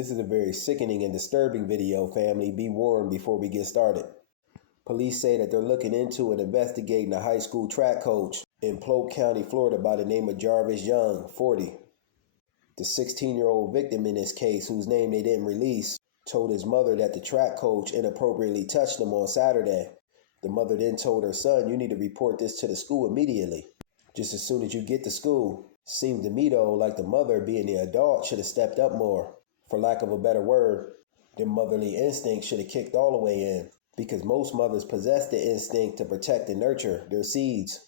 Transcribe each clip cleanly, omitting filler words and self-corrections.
This is a very sickening and disturbing video, family. Be warned before we get started. Police say that they're looking into and investigating a high school track coach in Polk County, Florida by the name of Jarvis Young, 40. The 16-year-old victim in this case, whose name they didn't release, told his mother that the track coach inappropriately touched him on Saturday. The mother then told her son, "You need to report this to the school immediately, just as soon as you get to school." Seemed to me though like the mother, being the adult, should have stepped up more. For lack of a better word, their motherly instinct should have kicked all the way in, because most mothers possess the instinct to protect and nurture their seeds.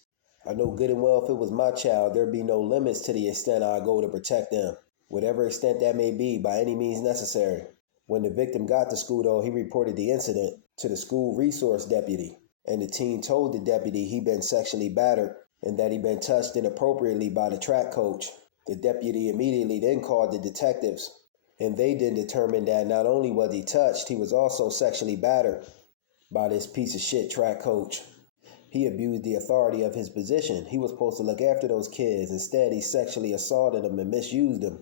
I know good and well if it was my child, there'd be no limits to the extent I go to protect them, whatever extent that may be, by any means necessary. When the victim got to school though, he reported the incident to the school resource deputy, and the teen told the deputy he'd been sexually battered and that he'd been touched inappropriately by the track coach. The deputy immediately then called the detectives, and they then determined that not only was he touched, he was also sexually battered by this piece of shit track coach. He abused the authority of his position. He was supposed to look after those kids. Instead, he sexually assaulted them and misused them.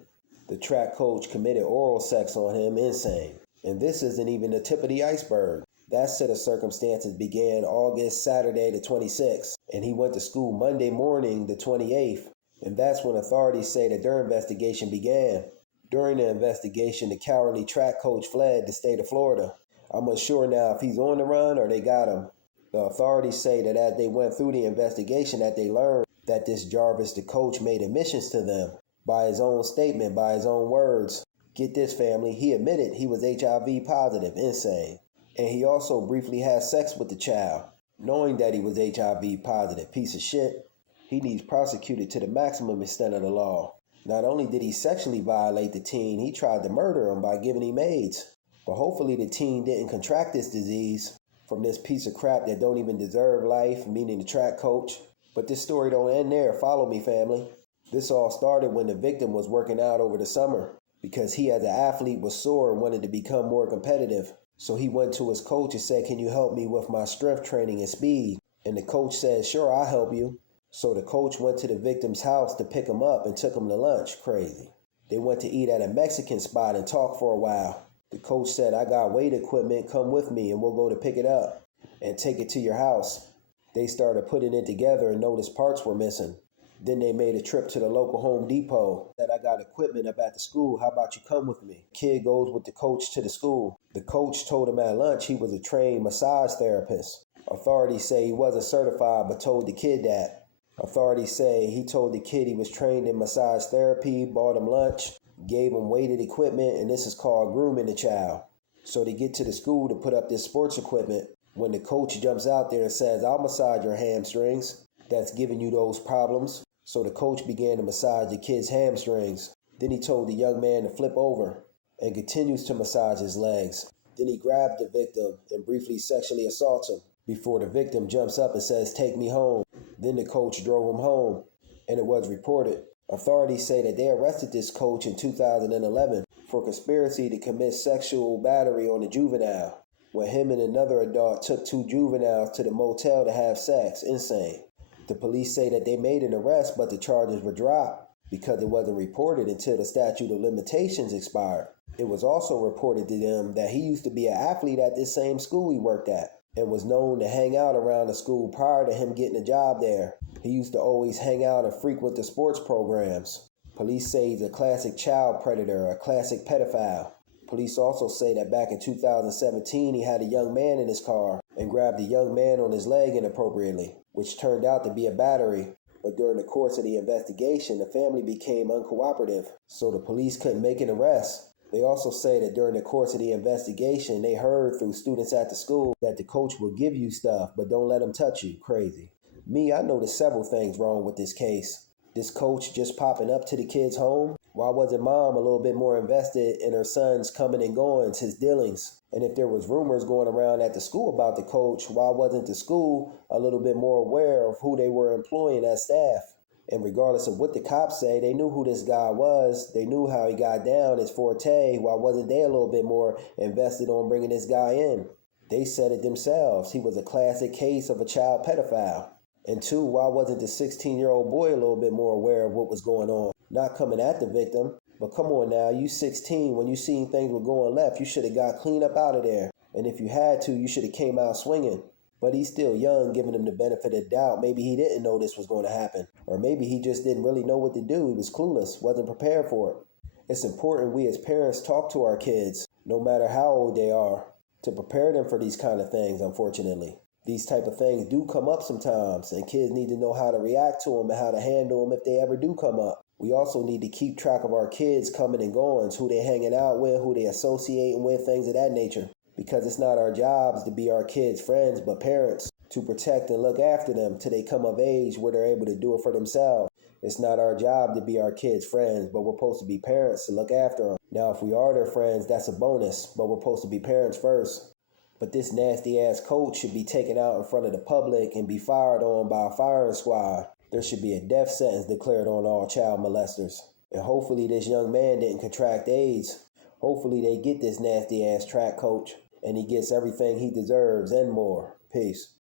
The track coach committed oral sex on him. Insane. And this isn't even the tip of the iceberg. That set of circumstances began Saturday the 26th, and he went to school Monday morning the 28th, and that's when authorities say that their investigation began. During the investigation, the cowardly track coach fled the state of Florida. I'm unsure now if he's on the run or they got him. The authorities say that as they went through the investigation, that they learned that this Jarvis, the coach, made admissions to them by his own statement, by his own words. Get this, family, he admitted he was HIV positive. Insane. And he also briefly had sex with the child, knowing that he was HIV positive. Piece of shit. He needs prosecuted to the maximum extent of the law. Not only did he sexually violate the teen, he tried to murder him by giving him AIDS. But hopefully the teen didn't contract this disease from this piece of crap that don't even deserve life, meaning the track coach. But this story don't end there. Follow me, family. This all started when the victim was working out over the summer, because he as an athlete was sore and wanted to become more competitive. So he went to his coach and said, "Can you help me with my strength training and speed?" And the coach said, "Sure, I'll help you." So the coach went to the victim's house to pick him up and took him to lunch. Crazy. They went to eat at a Mexican spot and talked for a while. The coach said, "I got weight equipment, come with me and we'll go to pick it up and take it to your house." They started putting it together and noticed parts were missing. Then they made a trip to the local Home Depot. Said, "I got equipment up at the school. How about you come with me?" Kid goes with the coach to the school. The coach told him at lunch he was a trained massage therapist. Authorities say he wasn't certified but told the kid that. Authorities say he told the kid he was trained in massage therapy, bought him lunch, gave him weighted equipment, and this is called grooming the child. So they get to the school to put up this sports equipment. When the coach jumps out there and says, "I'll massage your hamstrings," that's giving you those problems. So the coach began to massage the kid's hamstrings. Then he told the young man to flip over and continues to massage his legs. Then he grabbed the victim and briefly sexually assaults him before the victim jumps up and says, "Take me home." Then the coach drove him home, and it was reported. Authorities say that they arrested this coach in 2011 for conspiracy to commit sexual battery on a juvenile, when him and another adult took two juveniles to the motel to have sex. Insane. The police say that they made an arrest, but the charges were dropped because it wasn't reported until the statute of limitations expired. It was also reported to them that he used to be an athlete at this same school he worked at and was known to hang out around the school prior to him getting a job there. He used to always hang out and frequent the sports programs. Police say he's a classic child predator, a classic pedophile. Police also say that back in 2017, he had a young man in his car and grabbed the young man on his leg inappropriately, which turned out to be a battery. But during the course of the investigation, the family became uncooperative, so the police couldn't make an arrest. They also say that during the course of the investigation, they heard through students at the school that the coach will give you stuff, but don't let him touch you. Crazy. Me, I noticed several things wrong with this case. This coach just popping up to the kid's home? Why wasn't mom a little bit more invested in her son's coming and goings, his dealings? And if there was rumors going around at the school about the coach, why wasn't the school a little bit more aware of who they were employing as staff? And regardless of what the cops say, they knew who this guy was. They knew how he got down, his forte. Why wasn't they a little bit more invested on bringing this guy in? They said it themselves. He was a classic case of a child pedophile. And two, why wasn't the 16-year-old boy a little bit more aware of what was going on? Not coming at the victim, But come on now, you 16. When you seen things were going left, you should have got clean up out of there. And if you had to, you should have came out swinging. But he's still young, giving him the benefit of doubt. Maybe he didn't know this was going to happen. Or maybe he just didn't really know what to do. He was clueless, wasn't prepared for it. It's important we as parents talk to our kids, no matter how old they are, to prepare them for these kind of things, unfortunately. These type of things do come up sometimes, and kids need to know how to react to them and how to handle them if they ever do come up. We also need to keep track of our kids coming and going, who they hanging out with, who they associating with, things of that nature. Because it's not our jobs to be our kids' friends, but parents, to protect and look after them till they come of age where they're able to do it for themselves. It's not our job to be our kids' friends, but we're supposed to be parents to look after them. Now, if we are their friends, that's a bonus, but we're supposed to be parents first. But this nasty-ass coach should be taken out in front of the public and be fired on by a firing squad. There should be a death sentence declared on all child molesters. And hopefully this young man didn't contract AIDS. Hopefully they get this nasty-ass track coach and he gets everything he deserves and more. Peace.